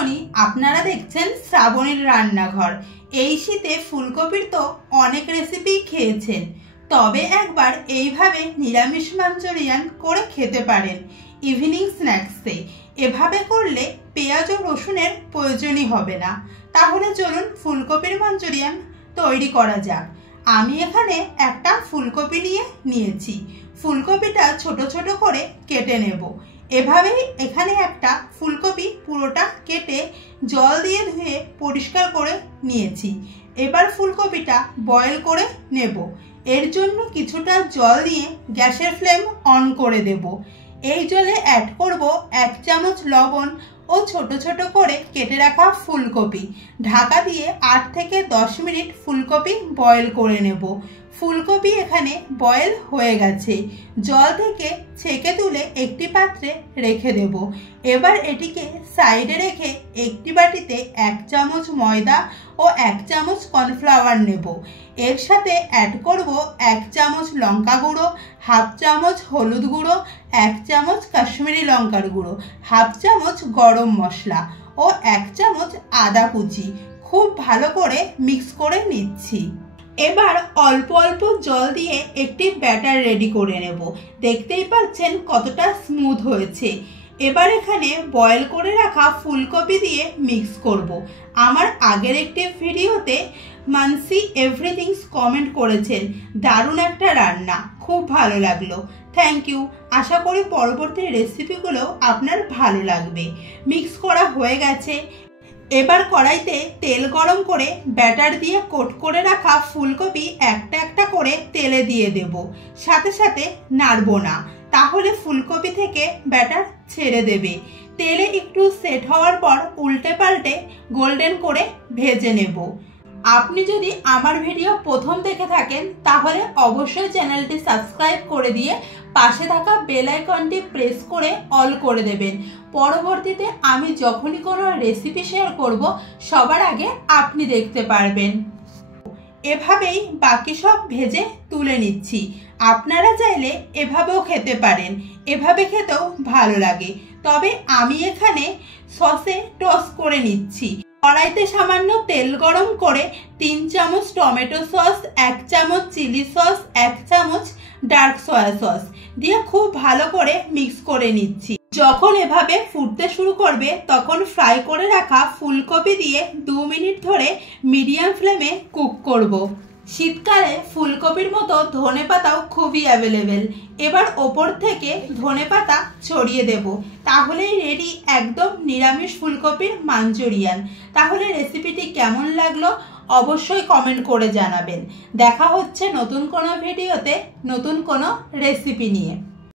শ্রাবণী, আপনারা দেখছেন শ্রাবণীর রান্নাঘর। এই শীতে ফুলকপির তো অনেক রেসিপি খেয়েছেন, তবে একবার এইভাবে নিরামিষ মাঞ্চুরিয়ান করে খেতে পারেন ইভিনিং স্ন্যাক্সে। এভাবে করলে পেঁয়াজ ও রসুনের প্রয়োজনই হবে না। তাহলে চলুন ফুলকপির মাঞ্চুরিয়ান তৈরি করা যাক। আমি এখানে একটা ফুলকপি নিয়েছি। ফুলকপিটা ছোট ছোট করে কেটে নেব। এভাবেই এখানে একটা ফুলকপি পুরোটা কেটে জল দিয়ে ধুয়ে পরিষ্কার করে নিয়েছি। এবার ফুলকপিটা বয়েল করে নেব। এর জন্য কিছুটা জল দিয়ে গ্যাসের ফ্লেম অন করে দেব। এই জলে অ্যাড করব 1 চামচ লবণ ও ছোট ছোট করে কেটে রাখা ফুলকপি। ঢাকা দিয়ে 8 থেকে 10 মিনিট ফুলকপি বয়েল করে নেব। ফুলকপি এখানে বয়েল হয়ে গেছে। জল থেকে ছেঁকে তুলে একটি পাত্রে রেখে দেব। এবার এটিকে সাইডে রেখে একটি বাটিতে 1 চামচ ময়দা ও 1 চামচ কর্নফ্লাওয়ার নেব। এর সাথে অ্যাড করব 1 চামচ লঙ্কা গুঁড়ো, 1/2 চামচ হলুদ গুঁড়ো, 1 চামচ কাশ্মীরি লঙ্কার গুঁড়ো, 1/2 চামচ গরম মশলা ও 1 চামচ আদা কুচি। খুব ভালো করে মিক্স করে নিচ্ছি। এবার অল্প অল্প জল দিয়ে একটি ব্যাটার রেডি করে নেব। দেখতেই পাচ্ছেন কতটা স্মুথ হয়েছে। এবার এখানে বয়েল করে রাখা ফুলকপি দিয়ে মিক্স করব। আমার আগের একটি ভিডিওতে মানসি এভরিথিংস কমেন্ট করেছেন, দারুণ একটা রান্না, খুব ভালো লাগলো। Thank you. আশা করি পরবর্তী রেসিপিগুলো আপনার ভালো লাগবে। মিক্স করা হয়ে গেছে। এবার কড়াইতে তেল গরম করে ব্যাটার দিয়ে কোট করে রাখা ফুলকপি একটা একটা করে তেলে দিয়ে দেব। সাথে সাথে নাড়বো না, তাহলে ফুলকপি থেকে ব্যাটার ছেড়ে দেবে। তেলে একটু সেট হওয়ার পর উল্টে পাল্টে গোল্ডেন করে ভেজে নেব। আপনি যদি আমার ভিডিও প্রথম দেখে থাকেন তাহলে অবশ্যই চ্যানেলটি সাবস্ক্রাইব করে দিয়ে পাশে থাকা বেল আইকনটি প্রেস করে অল করে দেবেন। পরবর্তীতে আমি যখনই কোনো রেসিপি শেয়ার করব সবার আগে আপনি দেখতে পারবেন। এভাবেই বাকি সব ভেজে তুলে নিচ্ছি। আপনারা চাইলে এভাবেও খেতে পারেন, এভাবে খেতেও ভালো লাগে। তবে আমি এখানে সসে টস করে নিচ্ছি। কড়াইতে সামান্য তেল গরম করে 3 চামচ টমেটো সস, 1 চামচ চিলি সস, 1 চামচ ডার্ক সয়া সস দিয়ে খুব ভালো করে মিক্স করে নিচ্ছি। যখন এভাবে ফুটতে শুরু করবে তখন ফ্রাই করে রাখা ফুলকপি দিয়ে 2 মিনিট ধরে মিডিয়াম ফ্লেমে কুক করব। শীতকালে ফুলকপির মতো ধনেপাতাও খুবই অ্যাভেলেবেল। এবার ওপর থেকে ধনেপাতা ছড়িয়ে দেব। তাহলেই রেডি একদম নিরামিষ ফুলকপির মাঞ্চুরিয়ান। তাহলে রেসিপিটি কেমন লাগলো অবশ্যই কমেন্ট করে জানাবেন। দেখা হচ্ছে নতুন কোনো ভিডিওতে নতুন কোনো রেসিপি নিয়ে।